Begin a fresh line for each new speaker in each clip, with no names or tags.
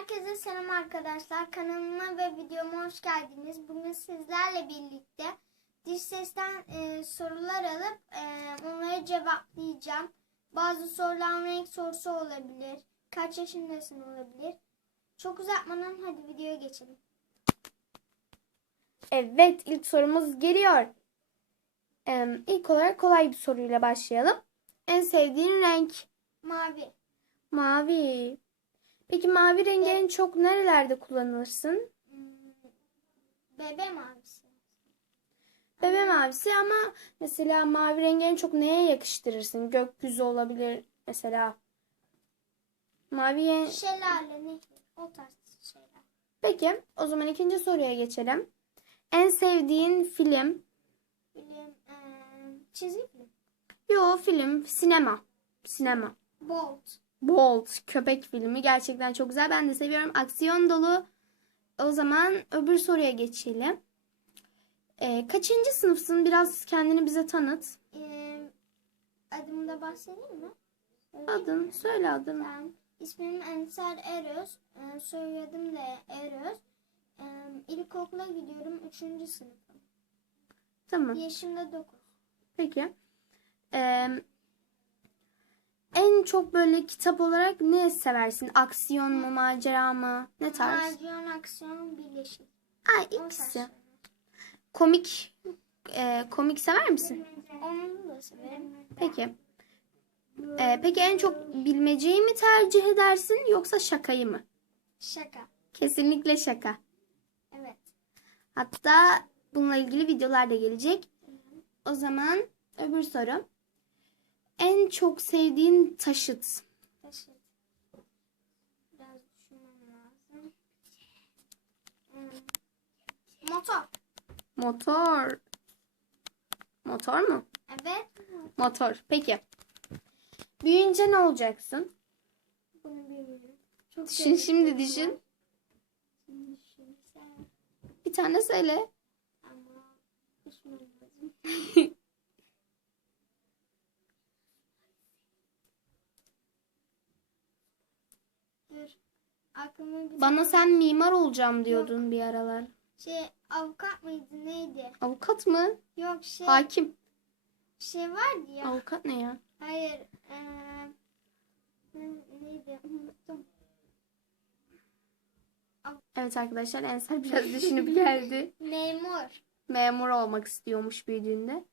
Herkese selam arkadaşlar. Kanalıma ve videoma hoş geldiniz. Bugün sizlerle birlikte diş sesten e, sorular alıp e, onları cevaplayacağım. Bazı sorular renk sorusu olabilir. Kaç yaşındasın olabilir. Çok uzatmadan hadi videoya geçelim.
Evet, ilk sorumuz geliyor. Ee, ilk olarak kolay bir soruyla başlayalım. En sevdiğin renk
Mavi.
mavi. Peki mavi rengi en çok nerelerde kullanırsın?
Hmm, Bebe mavisi.
Bebe mavisi ama mesela mavi rengi en çok neye yakıştırırsın? Gökyüzü olabilir mesela. Mavi en...
Şelale, nehir. O tarz şeyler.
Peki, o zaman ikinci soruya geçelim. En sevdiğin film?
Film, e, çizgi film.
Yo, film, sinema. Sinema.
Bolt.
Bolt köpek filmi gerçekten çok güzel. Ben de seviyorum. Aksiyon dolu. O zaman öbür soruya geçelim. Ee, kaçıncı sınıfsın? Biraz kendini bize tanıt.
E, adımı da bahsedeyim mi?
Adın, söyle adını.
Ben ismim Ensar Eröz. E, soyadım da Eröz. E, ilkokula gidiyorum. Üçüncü sınıfım.
Tamam.
Yaşım da dokuz.
Peki. Ee, en çok böyle kitap olarak ne seversin? Aksiyon mu, macera mı? Ne tarz?
Macera aksiyon birleşik.
Ha,
O
ikisi. Komik, e, komik sever misin?
Onu da severim.
Peki. Ee, peki en çok bilmeceyi mi tercih edersin yoksa şakayı mı?
Şaka.
Kesinlikle şaka.
Evet.
Hatta bununla ilgili videolar da gelecek. O zaman öbür soru. En çok sevdiğin taşıt.
Taşıt. Biraz düşünmem lazım. Hmm. Motor.
Motor. Motor mu?
Evet.
Motor. Peki. Büyüyünce ne olacaksın?
Bunu bilmiyorum. Çok
Düşün şimdi düşün.
soru. Şimdi düşünsem
Bir tane söyle.
ama düşünmem lazım. Aklıma bir
Bana
tane-
sen mimar olacağım diyordun bir aralar.
şey avukat mıydı neydi?
Avukat mı?
Yok şey
Hakim.
şey vardı ya.
Avukat ne ya?
Hayır. eee, ne- neydi? Unuttum.
Evet arkadaşlar Ensar biraz düşünüp geldi.
Memur.
Memur olmak istiyormuş büyüdüğünde.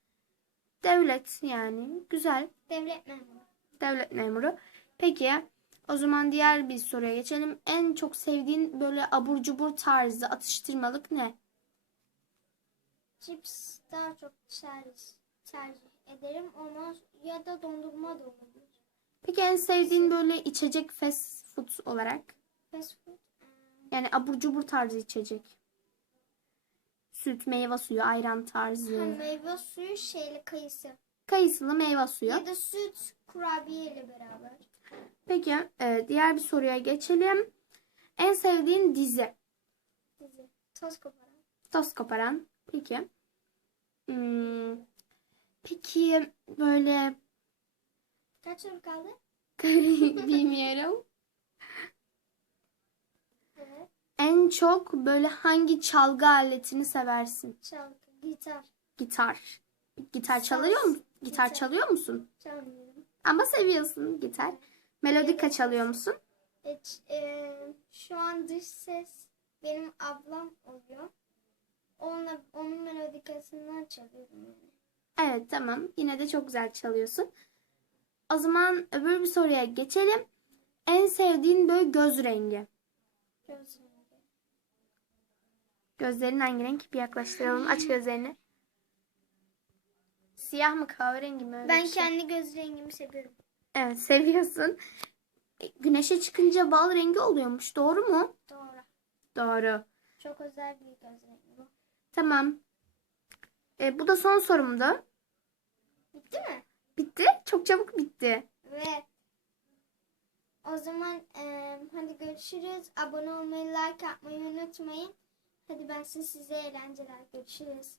Devlet yani. Güzel.
Devlet memuru.
Devlet memuru. Peki o zaman diğer bir soruya geçelim. En çok sevdiğin böyle abur cubur tarzı atıştırmalık ne?
Cips daha çok tercih, tercih ederim ama ya da dondurma da olabilir.
Peki en sevdiğin böyle içecek fast food olarak?
Fast food. eee,
Yani abur cubur tarzı içecek. Süt, meyve suyu, ayran
ha,
tarzı.
meyve suyu şeyle kayısı.
Kayısılı meyve suyu.
Ya da süt kurabiye ile beraber.
Peki e, diğer bir soruya geçelim. En sevdiğin dizi?
Dizi. Toz koparan.
Toz koparan. Peki. Hmm, Peki böyle
Kaç soru kaldı?
bilmiyorum.
Evet.
En çok böyle hangi çalgı aletini seversin?
Çalgı. Gitar.
Gitar. Gitar
Saz,
çalıyor mu? Gitar
gitar.
çalıyor musun?
Çalmıyorum.
Ama seviyorsun gitar. Melodika çalıyor musun?
Evet, eee, şu an dış ses benim ablam oluyor. Onunla, onun melodikasını çalıyorum yani.
Evet tamam. Yine de çok güzel çalıyorsun. O zaman öbür bir soruya geçelim. En sevdiğin böyle göz rengi.
Göz rengi.
Gözlerin hangi renk? Bir yaklaştıralım. Aç gözlerini. Siyah mı kahverengi mi? Öyle
Ben
bir şey.
kendi göz rengimi seviyorum.
Evet seviyorsun. E, Güneşe çıkınca bal rengi oluyormuş. Doğru mu?
Doğru.
Doğru.
Çok özel bir göz rengi bu.
Tamam. E, bu da son sorumdu.
Bitti mi?
Bitti. Çok çabuk bitti.
Evet. O zaman eee, hadi görüşürüz. Abone olmayı, like atmayı unutmayın. Hadi ben size, size eğlenceler. Görüşürüz.